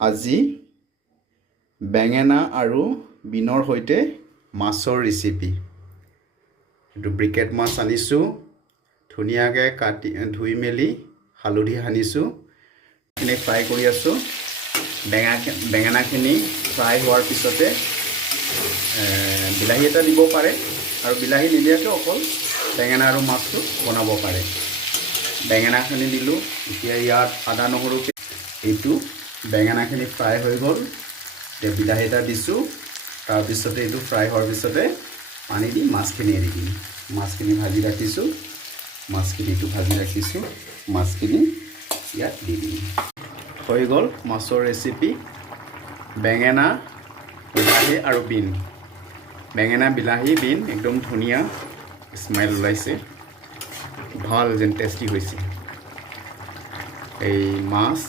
আজি বেঙেনা আৰু বিনৰ সৈতে মাছৰ ৰেচিপি। এইটো ব্ৰিকেট মাছ আনিছোঁ, ধুনীয়াকৈ ধুই মেলি হালধি সানিছোঁ, এইখিনি ফ্ৰাই কৰি আছোঁ। বেঙেনাখিনি ফ্ৰাই হোৱাৰ পিছতে বিলাহী এটা দিব পাৰে, আৰু বিলাহী নিদিয়াকৈ অকল বেঙেনা আৰু মাছটো বনাব পাৰে। বেঙেনাখিনি দিলোঁ, এতিয়া ইয়াত আদা নহৰু এইটো বেঙেনাখিনি ফ্ৰাই হৈ গ'ল। এতিয়া বিলাহী এটা দিছোঁ, তাৰপিছতে এইটো ফ্ৰাই হোৱাৰ পিছতে পানী দি মাছখিনি এৰি দিম। মাছখিনি ভাজি ৰাখিছোঁ, মাছখিনি ইয়াত দি দিম। হৈ গ'ল মাছৰ ৰেচিপি, বেঙেনা, বিলাহী আৰু বিন। বেঙেনা, বিলাহী, বিন একদম ধুনীয়া স্মেল ওলাইছে, ভাল যেন টেষ্টি হৈছে। এই মাছ